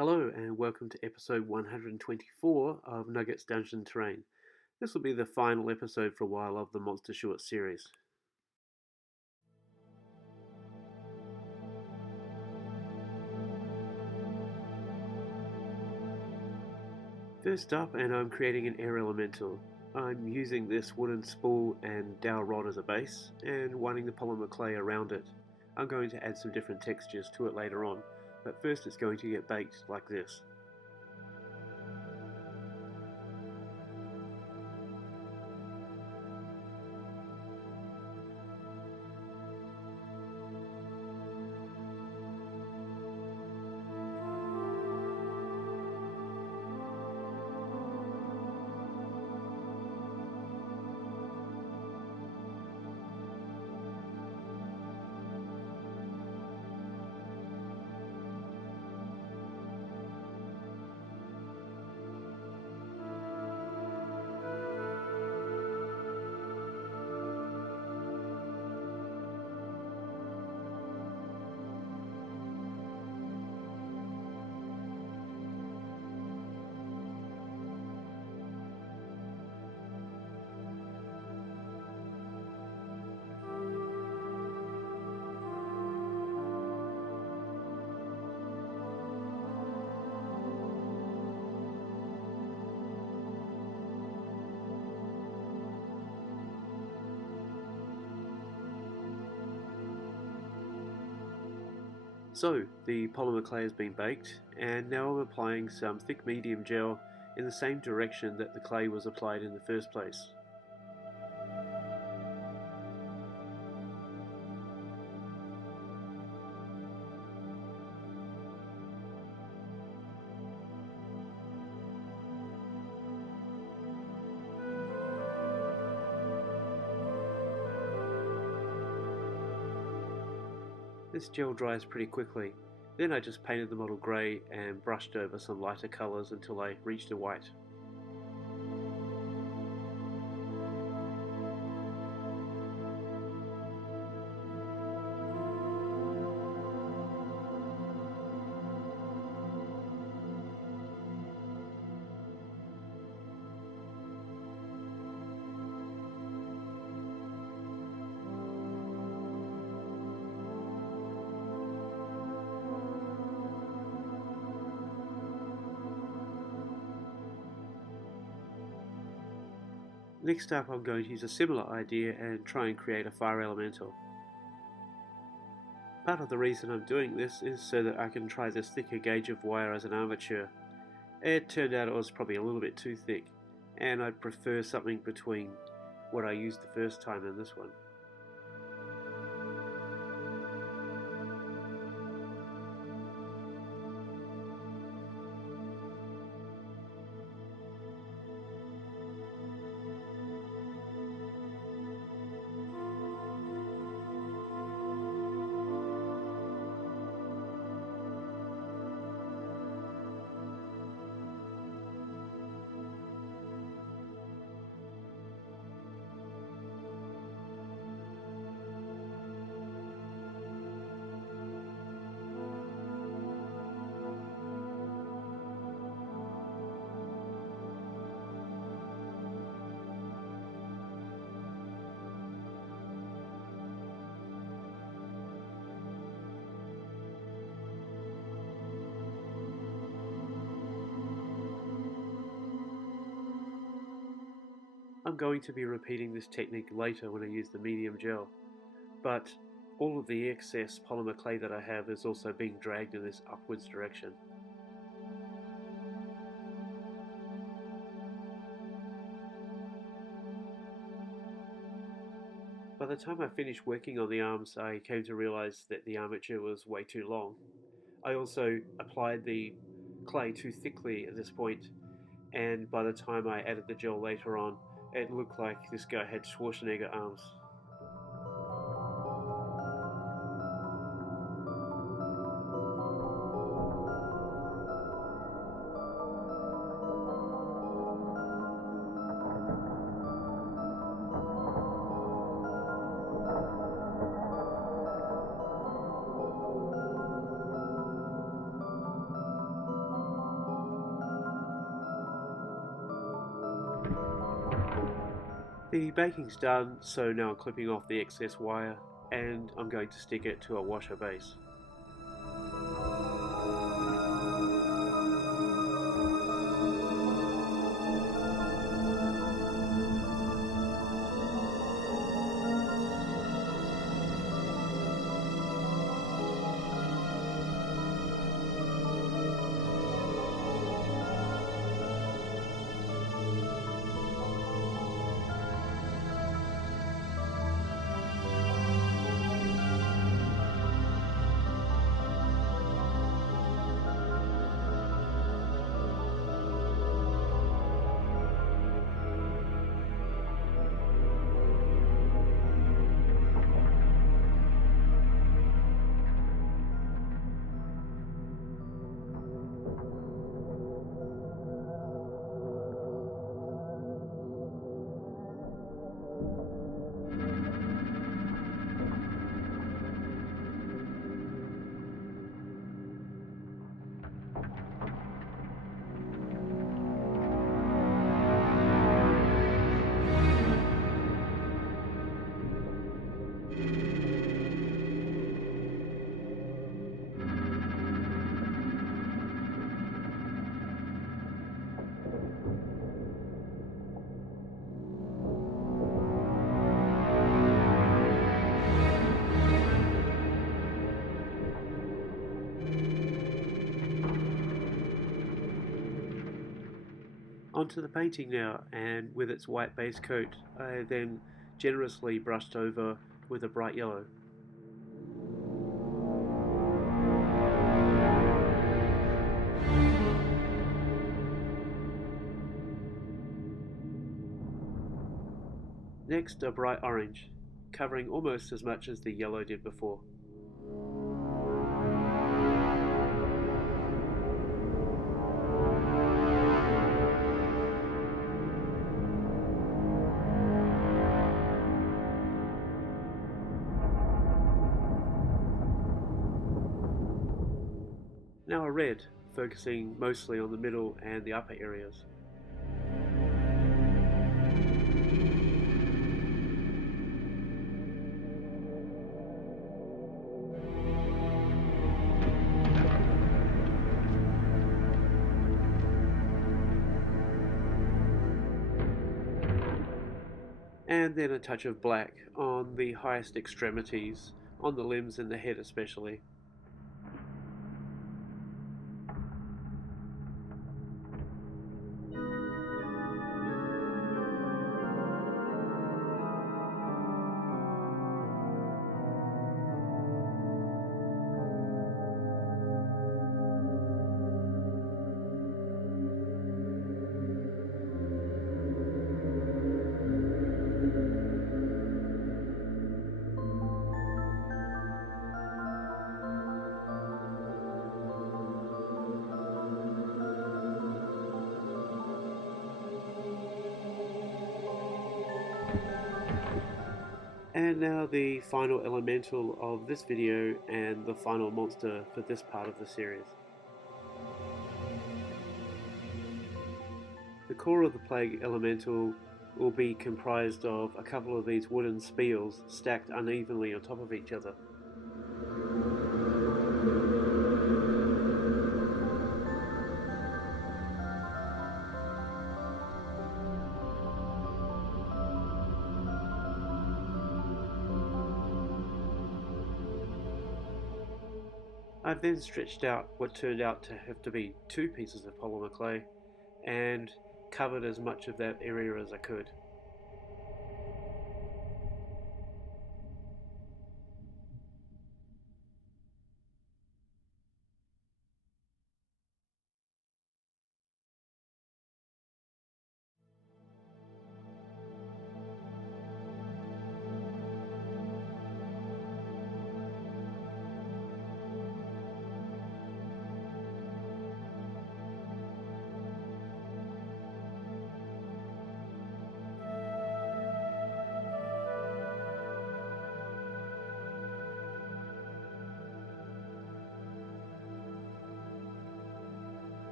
Hello and welcome to episode 124 of Nugget's Dungeon Terrain. This will be the final episode for a while of the Monster Short series. First up, and I'm creating an air elemental. I'm using this wooden spool and dowel rod as a base and winding the polymer clay around it. I'm going to add some different textures to it later on, but first it's going to get baked like this. So, the polymer clay has been baked, and now I'm applying some thick medium gel in the same direction that the clay was applied in the first place. This gel dries pretty quickly. Then I just painted the model grey and brushed over some lighter colours until I reached a white. Next up, I'm going to use a similar idea and try and create a fire elemental. Part of the reason I'm doing this is so that I can try this thicker gauge of wire as an armature. It turned out it was probably a little bit too thick, and I'd prefer something between what I used the first time and this one. I'm going to be repeating this technique later when I use the medium gel, but all of the excess polymer clay that I have is also being dragged in this upwards direction. By the time I finished working on the arms, I came to realize that the armature was way too long. I also applied the clay too thickly at this point, and by the time I added the gel later on, it looked like this guy had Schwarzenegger arms. The baking's done, so now I'm clipping off the excess wire and I'm going to stick it to a washer base. Onto the painting now, and with its white base coat, I then generously brushed over with a bright yellow. Next, a bright orange, covering almost as much as the yellow did before. Now a red, focusing mostly on the middle and the upper areas. And then a touch of black on the highest extremities, on the limbs and the head especially. And now the final elemental of this video and the final monster for this part of the series. The core of the plague elemental will be comprised of a couple of these wooden spiels stacked unevenly on top of each other. I've then stretched out what turned out to have to be 2 pieces of polymer clay and covered as much of that area as I could.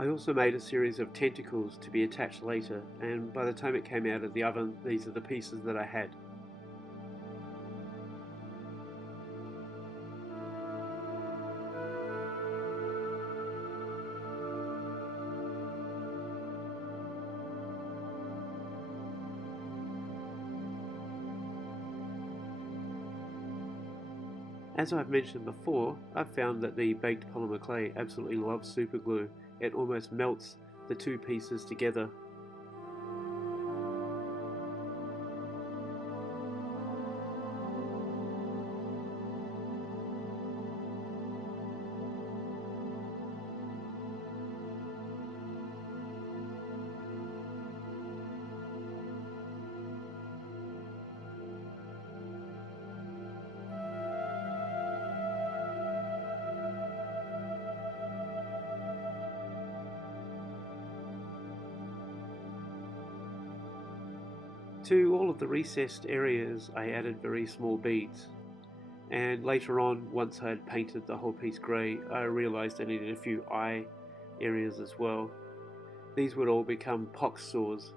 I also made a series of tentacles to be attached later, and by the time it came out of the oven, these are the pieces that I had. As I've mentioned before, I've found that the baked polymer clay absolutely loves superglue. It almost melts the two pieces together. To all of the recessed areas, I added very small beads. And later on, once I had painted the whole piece grey, I realised I needed a few eye areas as well. These would all become pox sores.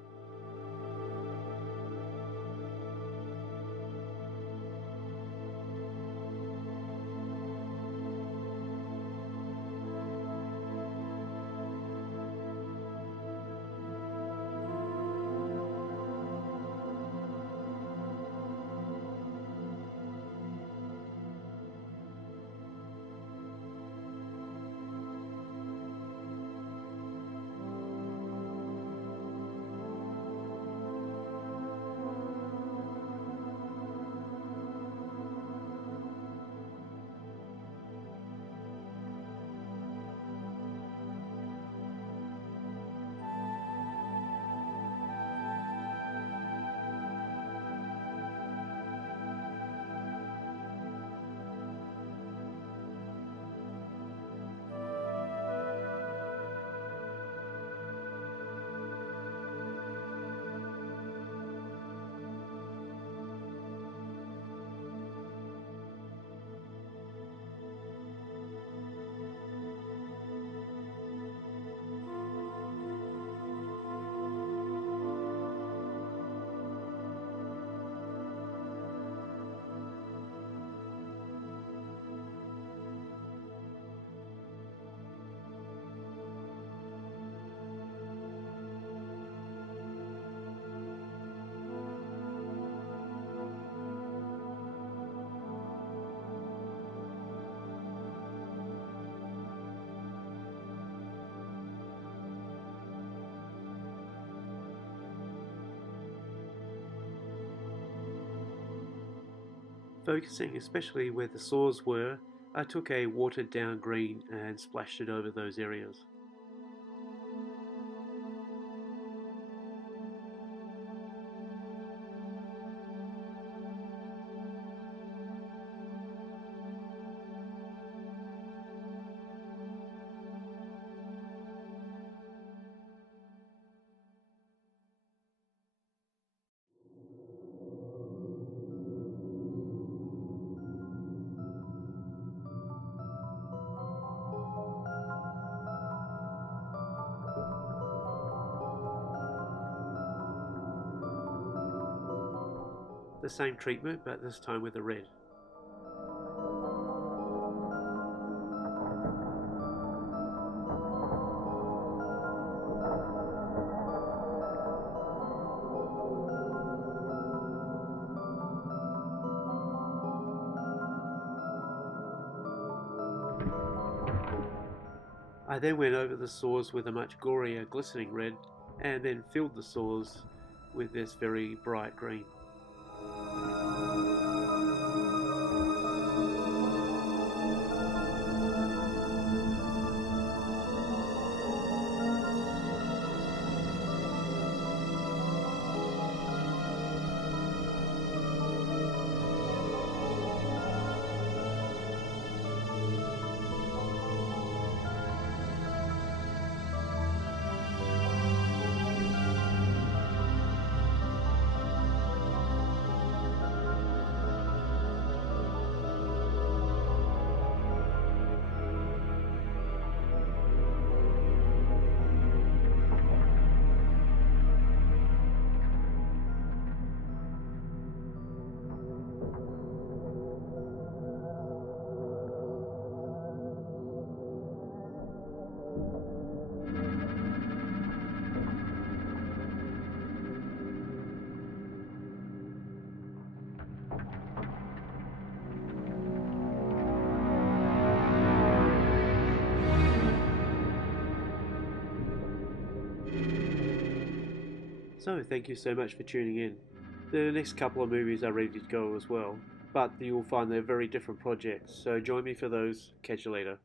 Focusing especially where the sores were, I took a watered down green and splashed it over those areas. The same treatment, but this time with a red. I then went over the sores with a much gorier glistening red, and then filled the sores with this very bright green. So, thank you so much for tuning in. The next couple of movies are ready to go as well, but you'll find they're very different projects, so join me for those. Catch you later.